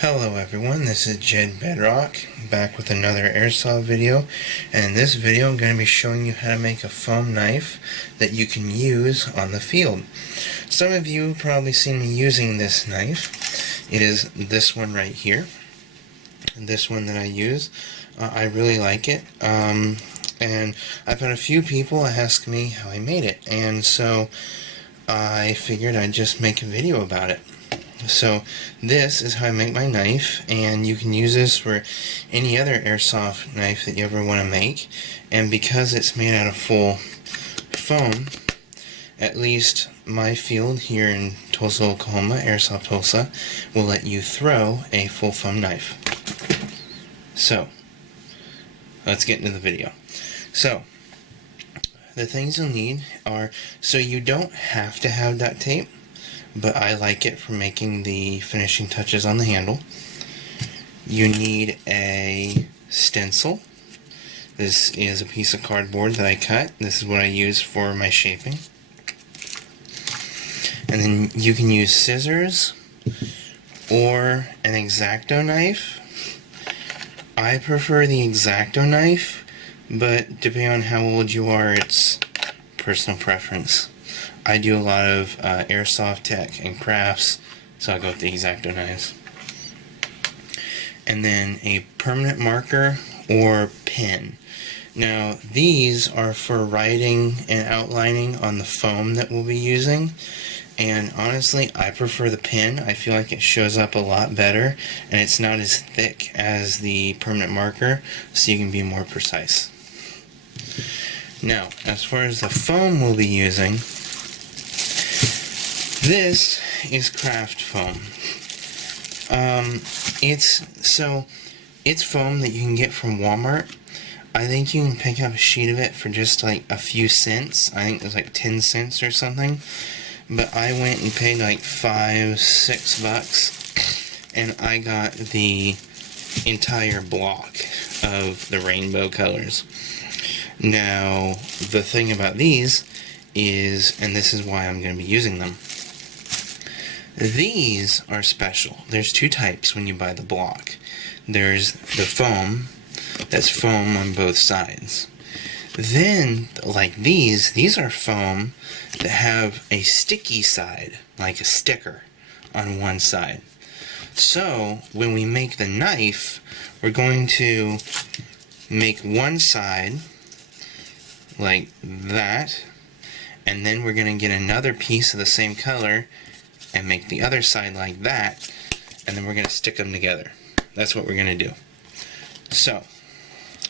Hello everyone, this is Jedbedrock, back with another Airsoft video, and in this video I'm going to be showing you how to make a foam knife that you can use on the field. Some of you probably seen me using this knife. It is this one right here, this one that I use. I really like it, and I've had a few people ask me how I made it, and so I figured I'd just make a video about it. So this is how I make my knife, and you can use this for any other airsoft knife that you ever want to make. And because it's made out of full foam, at least my field here in Tulsa, Oklahoma, Airsoft Tulsa, will let you throw a full foam knife. So let's get into the video. So the things you'll need are, so you don't have to have duct tape, but I like it for making the finishing touches on the handle. You need a stencil. This is a piece of cardboard that I cut. This is what I use for my shaping. And then you can use scissors or an X-Acto knife. I prefer the X-Acto knife, but depending on how old you are, it's personal preference. I do a lot of airsoft tech and crafts, so I'll go with the X-Acto knives. And then a permanent marker or pen. Now these are for writing and outlining on the foam that we'll be using, and honestly I prefer the pen. I feel like it shows up a lot better and it's not as thick as the permanent marker, so you can be more precise. Now as far as the foam we'll be using, this is craft foam. It's foam that you can get from Walmart. I think you can pick up a sheet of it for just like a few cents. I think it was like 10 cents or something. But I went and paid like $5-6 bucks, and I got the entire block of the rainbow colors. Now, the thing about these is, and this is why I'm going to be using them, these are special. There's two types when you buy the block. There's the foam, that's foam on both sides. Then, like these are foam that have a sticky side, like a sticker, on one side. So, when we make the knife, we're going to make one side like that, and then we're going to get another piece of the same color and make the other side like that, and then we're going to stick them together. That's what we're going to do. So,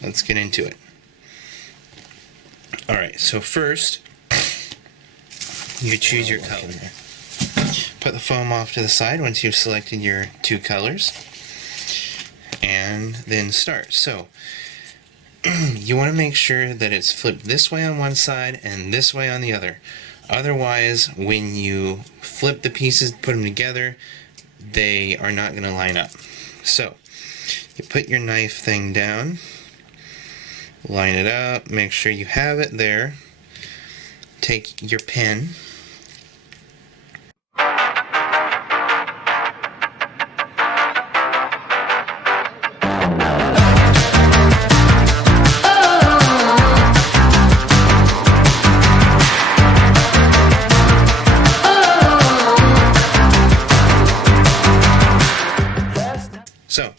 let's get into it. Alright, so first, you choose your color. Put the foam off to the side once you've selected your two colors, and then start. So, you want to make sure that it's flipped this way on one side and this way on the other. Otherwise, when you flip the pieces, put them together, they are not going to line up. So, you put your knife thing down, line it up, make sure you have it there. Take your pen, so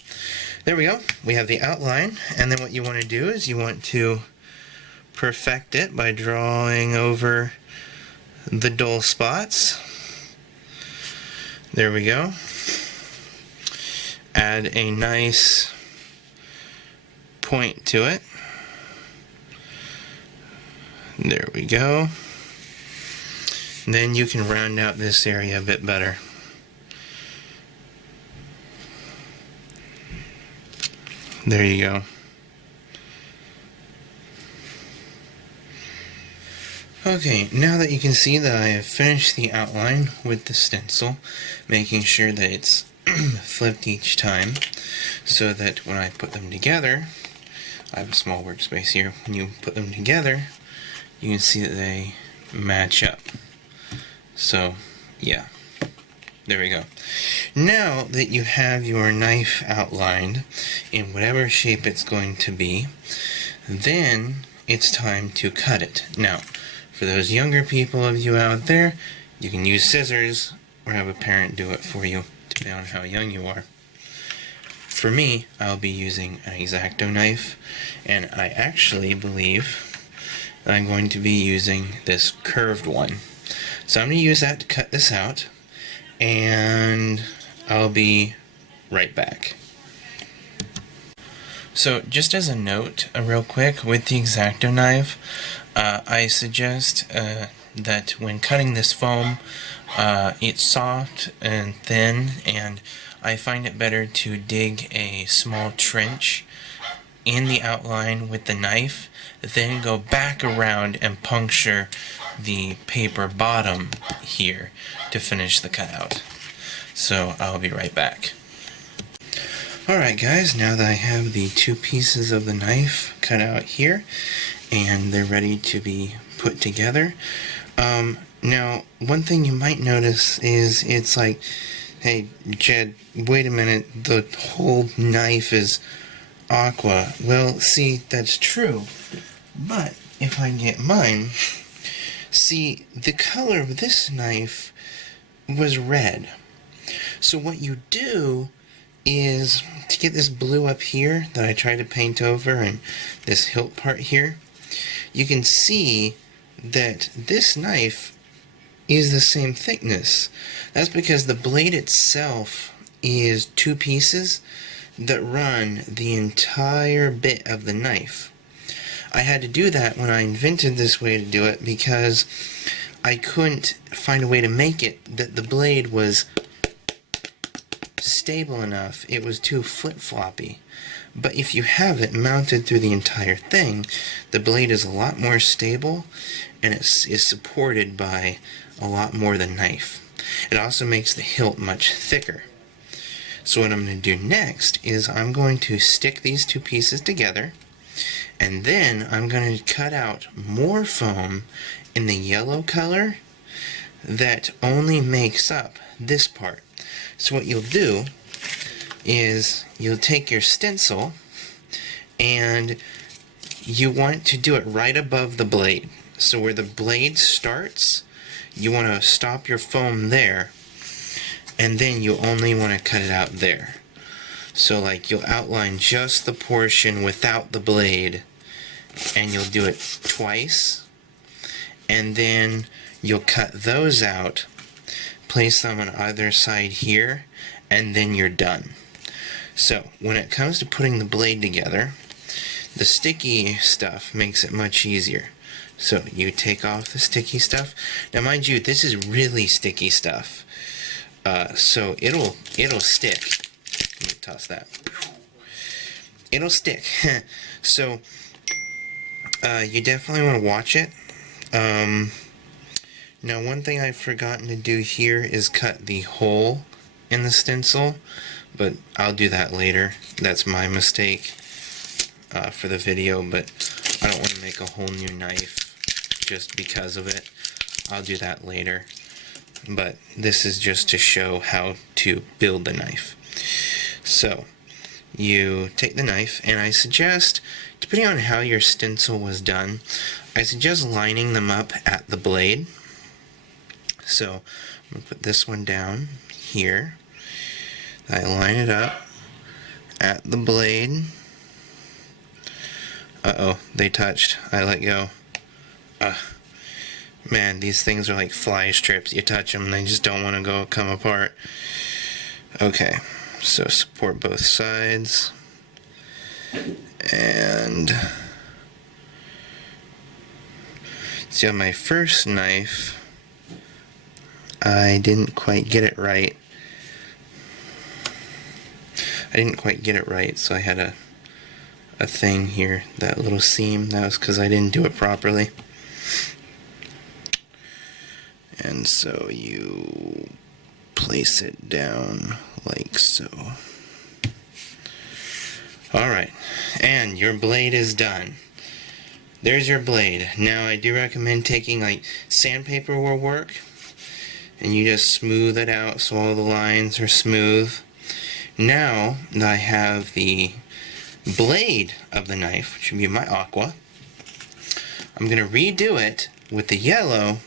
there we go. We have the outline, and then what you want to do is you want to perfect it by drawing over the dull spots. There we go. Add a nice point to it. There we go. And then you can round out this area a bit better. There you go. Okay, now that you can see that I have finished the outline with the stencil, making sure that it's flipped each time, so that when I put them together, I have a small workspace here, when you put them together, you can see that they match up. So, yeah. There we go. Now that you have your knife outlined in whatever shape it's going to be, then it's time to cut it. Now, for those younger people of you out there, you can use scissors or have a parent do it for you, depending on how young you are. For me, I'll be using an X-Acto knife, and I actually believe that I'm going to be using this curved one. So I'm going to use that to cut this out, and I'll be right back. So just as a note, real quick, with the X-Acto knife, I suggest that when cutting this foam, it's soft and thin, and I find it better to dig a small trench in the outline with the knife, then go back around and puncture the paper bottom here to finish the cutout. So I'll be right back. Alright guys, now that I have the two pieces of the knife cut out here and they're ready to be put together, now one thing you might notice is it's like, hey Jed, wait a minute, the whole knife is aqua. Well, see, that's true, but if I get mine, see, the color of this knife was red. So what you do is, to get this blue up here that I tried to paint over and this hilt part here, you can see that this knife is the same thickness. That's because the blade itself is two pieces that run the entire bit of the knife. I had to do that when I invented this way to do it because I couldn't find a way to make it that the blade was stable enough. It was too flip-floppy. But if you have it mounted through the entire thing, the blade is a lot more stable and it is supported by a lot more than knife. It also makes the hilt much thicker. So what I'm going to do next is I'm going to stick these two pieces together, and then I'm going to cut out more foam in the yellow color that only makes up this part. So what you'll do is you'll take your stencil and you want to do it right above the blade. So where the blade starts, you want to stop your foam there, and then you only want to cut it out there. So like you'll outline just the portion without the blade, and you'll do it twice, and then you'll cut those out, place them on either side here, and then you're done. So when it comes to putting the blade together, the sticky stuff makes it much easier. So you take off the sticky stuff. Now mind you, this is really sticky stuff. So it'll stick. Let me toss that. It'll stick. So you definitely want to watch it. Now one thing I've forgotten to do here is cut the hole in the stencil, but I'll do that later. That's my mistake for the video, but I don't want to make a whole new knife just because of it. I'll do that later. But this is just to show how to build the knife. So you take the knife, and I suggest, depending on how your stencil was done, I suggest lining them up at the blade. So I'm going to put this one down here. I line it up at the blade. Uh-oh, they touched. I let go. Man, these things are like fly strips. You touch them, they just don't want to come apart. Okay, so support both sides. And see, on my first knife, I didn't quite get it right. So I had a thing here, that little seam. That was because I didn't do it properly. And so you place it down like so. Alright, and your blade is done. There's your blade. Now I do recommend taking, like, sandpaper will work, and you just smooth it out so all the lines are smooth. Now that I have the blade of the knife, which would be my aqua, I'm going to redo it with the yellow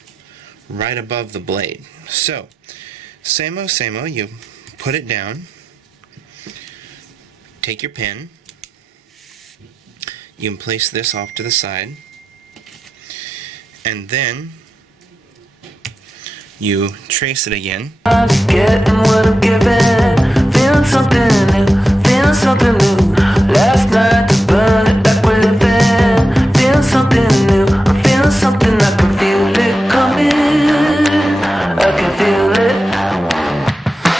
right above the blade. So, same-o, you put it down, take your pen, you can place this off to the side, and then you trace it again. I'm getting what I'm giving, feeling something new, feeling something new. Last night to burn it like we're living, feeling something new, I'm feeling something, I can feel it coming, I can feel it.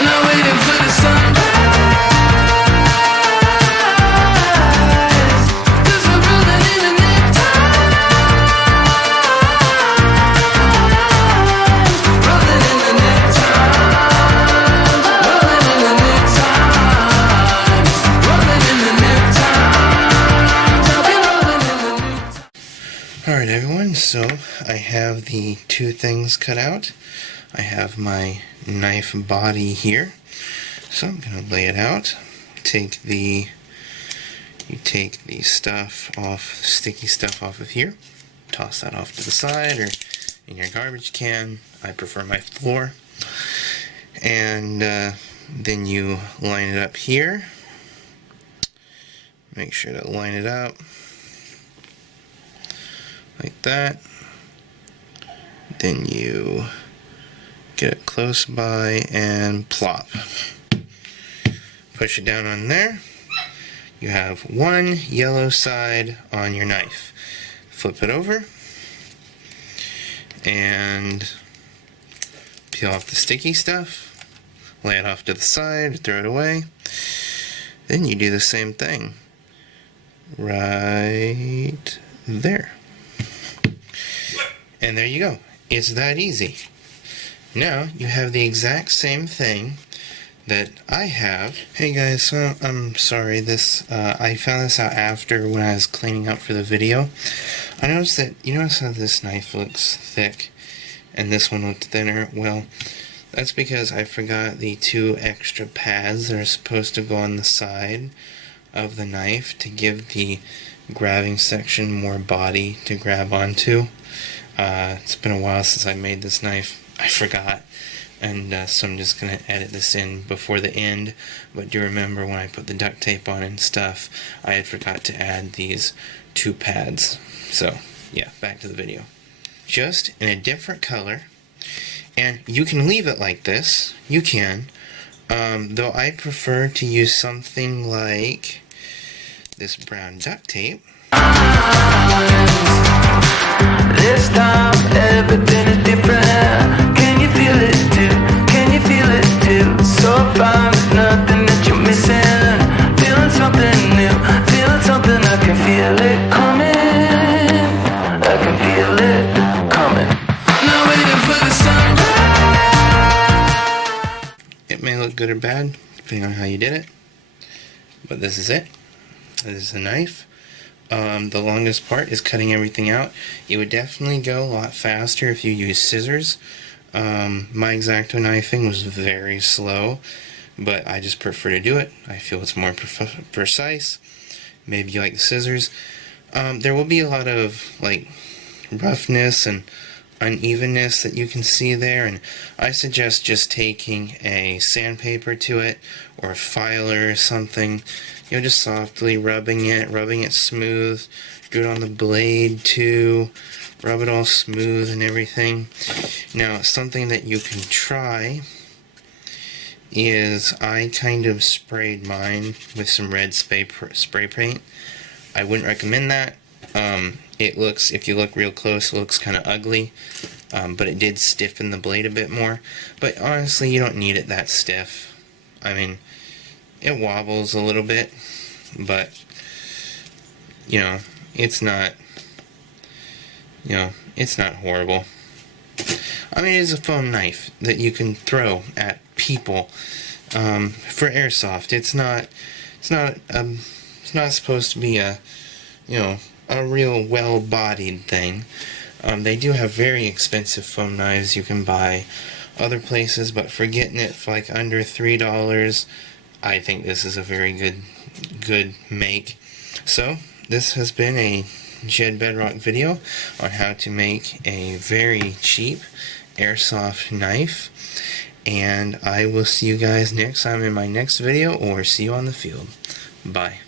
Now waiting for the sunrise, 'cause I'm rolling in the necktie, rolling in the necktie, rolling in the necktie, rolling in the necktie, I'll be rolling in the necktie. Alright everyone, so I have the two things cut out. I have my knife body here, so I'm going to lay it out. You take the stuff off, sticky stuff off of here, toss that off to the side or in your garbage can. I prefer my floor. And then you line it up here. Make sure to line it up like that. Then you get it close by and plop. Push it down on there. You have one yellow side on your knife. Flip it over and peel off the sticky stuff. Lay it off to the side, throw it away. Then you do the same thing right there. And there you go. It's that easy. Now you have the exact same thing that I have. Hey guys, so I'm sorry, I found this out after when I was cleaning up for the video. I noticed that, you notice how this knife looks thick and this one looked thinner? Well, that's because I forgot the two extra pads that are supposed to go on the side of the knife to give the grabbing section more body to grab onto. It's been a while since I made this knife. I forgot, and so I'm just going to edit this in before the end, but do remember when I put the duct tape on and stuff, I had forgot to add these two pads. So, yeah, back to the video. Just in a different color, and you can leave it like this, you can, though I prefer to use something like this brown duct tape. This time everything is different. Can you feel it too? Can you feel it too? So fine, there's nothing that you're missing. Feeling something new, feeling something, I can feel it coming, I can feel it coming. Now waiting for the sunrise. It may look good or bad, depending on how you did it, but this is it. This is a knife. The longest part is cutting everything out. It would definitely go a lot faster if you use scissors. My X-Acto knifing was very slow, but I just prefer to do it. I feel it's more precise. Maybe you like the scissors. There will be a lot of like roughness and unevenness that you can see there, and I suggest just taking a sandpaper to it or a filer or something. You know, just softly rubbing it smooth. Do it on the blade too. Rub it all smooth and everything. Now, something that you can try is I kind of sprayed mine with some red spray paint. I wouldn't recommend that. It looks, if you look real close, it looks kind of ugly, but it did stiffen the blade a bit more. But honestly, you don't need it that stiff. I mean, it wobbles a little bit, but, you know, it's not, it's not horrible. I mean, it's a foam knife that you can throw at people for airsoft. It's not supposed to be a, a real well-bodied thing. They do have very expensive foam knives you can buy other places, but for getting it for like under $3, I think this is a very good make. So this has been a Jedbedrock video on how to make a very cheap airsoft knife, and I will see you guys next time in my next video, or see you on the field. Bye.